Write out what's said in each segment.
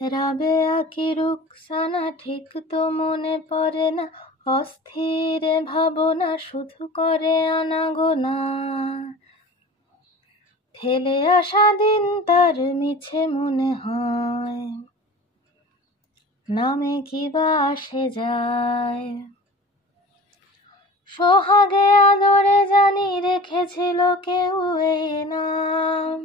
রাবেয়া কি রুকসানা ঠিক তো মনে পড়ে না, অস্থির ভাবনা শুধু করে আনাগোনা। ফেলে আসা দিন তার মিছে মনে হয়, নামে কি বা আসে যায়। সোহাগে আদরে জানি রেখেছিল কেউ এই নাম,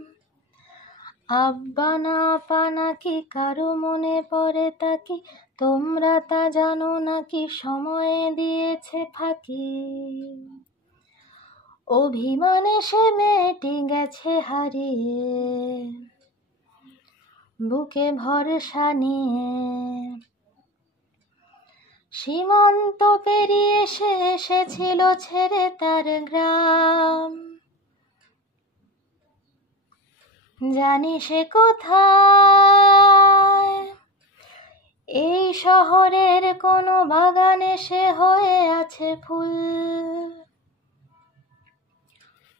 আব্বা না আপা নাকি কারো মনে পড়ে তাকি, তোমরা তা জানো নাকি সময়ে দিয়েছে ফাঁকি। অভিমানে সে মেয়েটি গেছে হারিয়ে, বুকে ভরসা নিয়ে। সীমান্ত পেরিয়ে সে এসেছিল ছেড়ে তার গ্রাম, জানি সে কোথায়। এই শহরের কোনো বাগানে সে হয়ে আছে ফুল,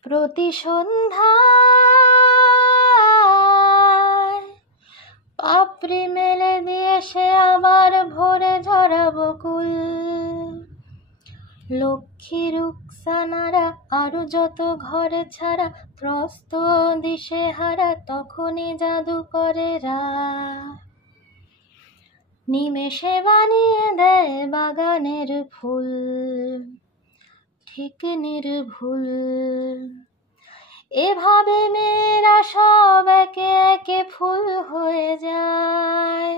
প্রতি সন্ধ্যায় পাপড়ি মেলে দিয়ে সে আবার ভোরে ঝরা বকুল। লক্ষ্মী রুকসানারা আরো যত ঘরে ছাড়া, ত্রস্ত দিশেহারা তখনই জাদু করে নিমেষে বানিয়ে দেয় বাগানের ফুল, ঠিক নির্ভুল। এভাবে মেয়েরা সব একে একে ফুল হয়ে যায়,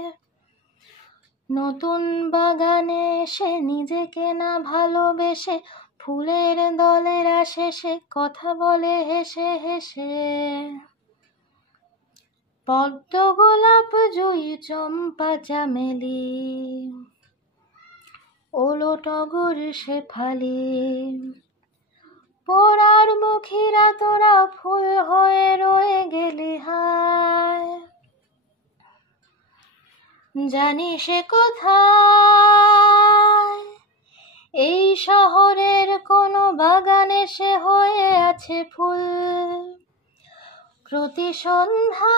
নতুন বাগানে সে নিজেকে না ভালোবেসে ফুলের দলেরা শেষে কথা বলে হেসে হেসে। পদ্ম গোলাপ জুঁই চম্পা চামেলি, ওলো টগর শেফালি, পোড়ার মুখীরা তোরা ফুল হয়ে রয়ে গেলি হায়। জানি সে কোথায়, এই শহরের কোনো বাগানে সে হয়ে আছে ফুল, প্রতি সন্ধ্যা